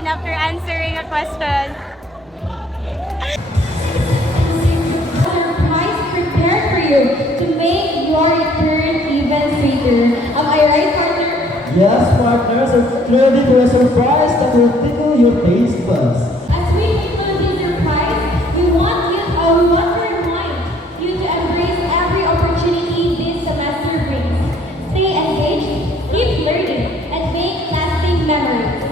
question after answering a question. Surprise prepared for you to make your return even sweeter. Am I right, partner? Yes, partners, are ready for a surprise that will tickle your taste buds. As we conclude this surprise, we want to remind you to embrace every opportunity this semester brings. Stay engaged, keep learning, and make lasting memories.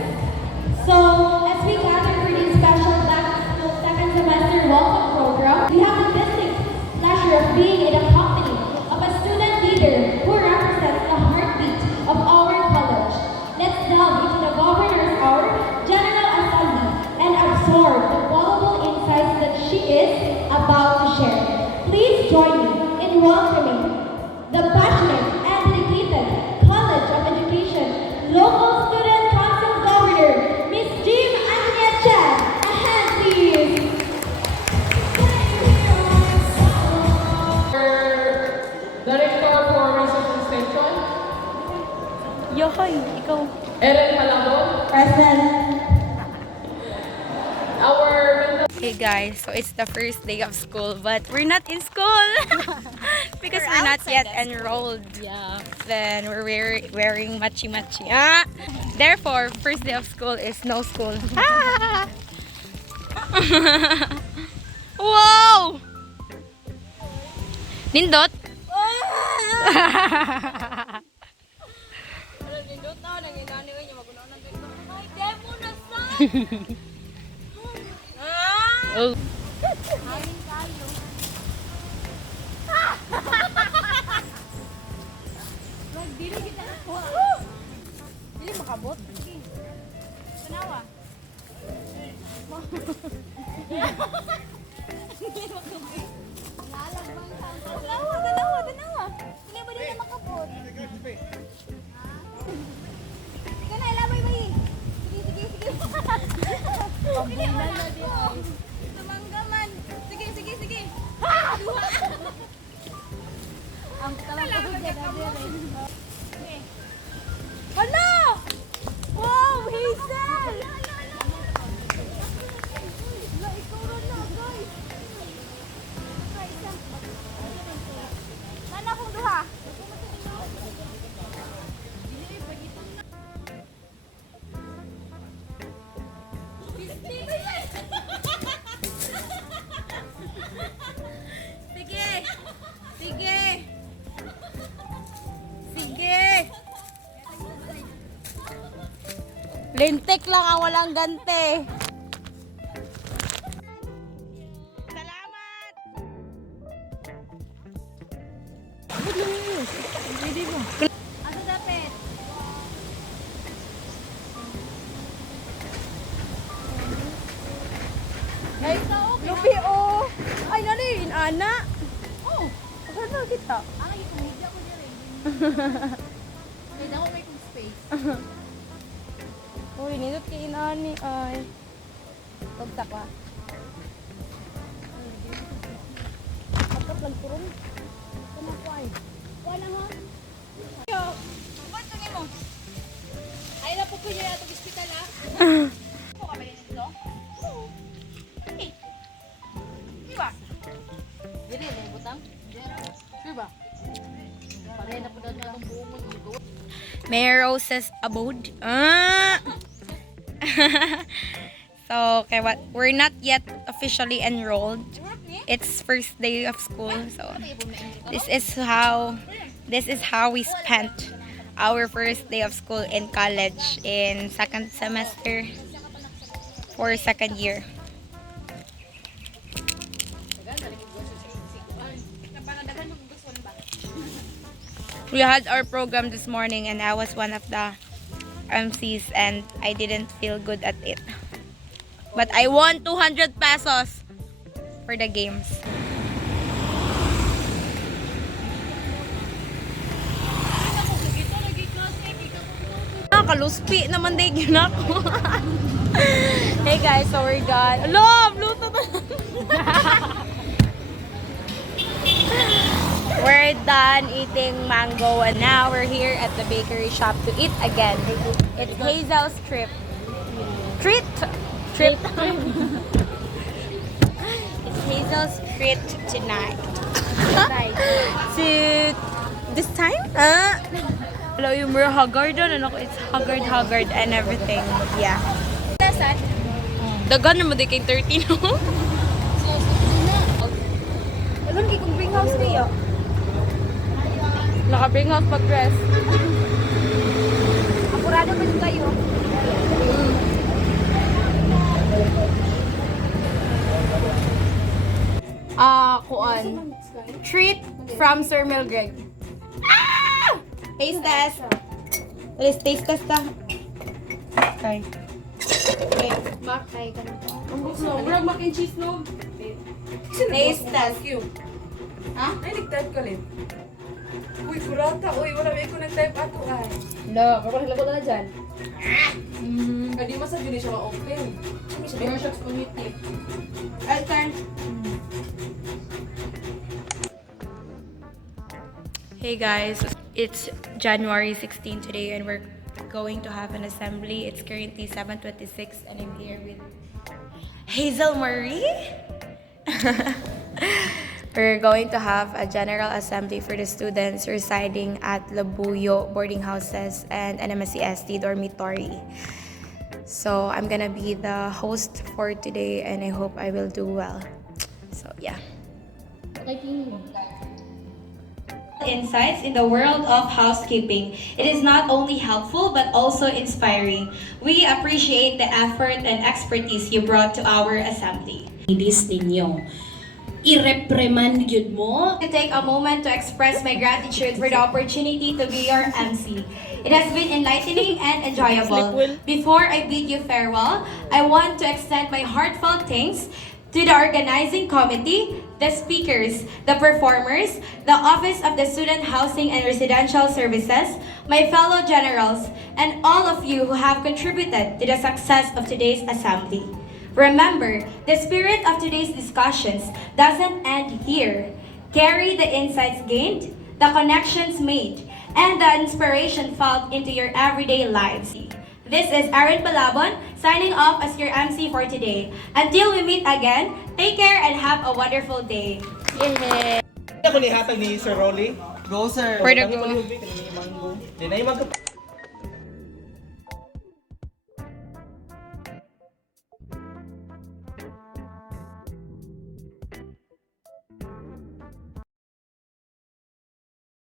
So, as we gather for this special back-to-school second semester welcome program, we have the distinct pleasure of being in the company of a student leader who represents the heartbeat of our college. Let's delve into the Governor's Hour General Assembly and absorb the valuable insights that she is about to share. Please join me in welcoming the passionate and dedicated College of Education Local Student Council Governor, Ms. Jim Anya Chan. A hand, please. Director for Research Extension, Yohoy, ikaw. Erin Rem. Present. Our mental Hey guys, so it's the first day of school, but we're not in school because we're not yet enrolled. Yeah. Then we're wearing machi-machi. Therefore, first day of school is no school. Wow! Nindot? Oh. Dili makabot. Sige. Tanawa. Tanawa. Hindi ba dili makabot? Kana ilabay ba yi? Sige. Pambulan na di ay. Tumanggaman. Sige. Duha. Ang talaga ko sige. Hala! Wow, Hazel! Hala, ikaw rin na, guys. Mana akong duha? Sige! Lintik lang ang walang gante. Salamat! Ano dapat? Ay, lupi oh! Ay, nani, inana! Oh! Ano kita? Ay, media ko niya rin. May dako kay kong space. Uy, nindot kay inani ay. Tugtak ba? Atap lang kurong. Ano ko ay? Wala mo? Yo! Ba't ito mo? Ay, na po ko niya itong hospital ha? Ako ka ba yun ito? Oo. Eh. Di ba? Dili, may butang? Sure ba? Pareha na po na itong buong mo. May roses abode. So, okay, we're not yet officially enrolled. It's first day of school, so this is how we spent our first day of school in college in second semester for second year. We had our program this morning and I was one of the MCs and I didn't feel good at it. But I won 200 pesos for the games. Kaluspi naman day yun ako. Hey guys, so we're done. Hello, Bluetooth. We're done eating mango and now we're here at the bakery shop to eat again. It's Hazel's trip. Treat. Treat. It's Hazel's treat tonight. To this time? Hello, yung more haggard doon. Ano ko, it's haggard and everything. Yeah. Dagan naman din kay 30, no? Alam, kung bring house niya. Naka-bring house pag-dress. Apurado pa din kayo. Kuan. Treat from Sir Milgreg. Ah! Taste test. What is taste test ta? Okay. Makay ka na. Murag mac and cheese, no? Taste test. Ha? Ay, nag-type ka rin. Uy, kurata. Uy, wala may ko nag-type ato ay. No, kapag lagot na dyan. Kadi masag yun siya ma-open. Hindi mo siya exponitip. I'll turn. Hey guys, it's January 16 today and we're going to have an assembly. It's currently 7:26 and I'm here with Hazel Marie. We're going to have a general assembly for the students residing at Labuyo boarding houses and NMSCSD dormitory. So I'm gonna be the host for today and I hope I will do well. So yeah. Insights in the world of housekeeping. It is not only helpful but also inspiring. We appreciate the effort and expertise you brought to our assembly. Ladies ninyo. I-reprimand yun mo. To take a moment to express my gratitude for the opportunity to be your MC. It has been enlightening and enjoyable. Before I bid you farewell, I want to extend my heartfelt thanks to the organizing committee, the speakers, the performers, the Office of the Student Housing and Residential Services, my fellow generals, and all of you who have contributed to the success of today's assembly. Remember, the spirit of today's discussions doesn't end here. Carry the insights gained, the connections made, and the inspiration felt into your everyday lives. This is Erin Rem signing off as your MC for today. Until we meet again, take care and have a wonderful day. Yay! Ako ni hatag ni Sir Rolly. Go sir. Where to go? Di na yung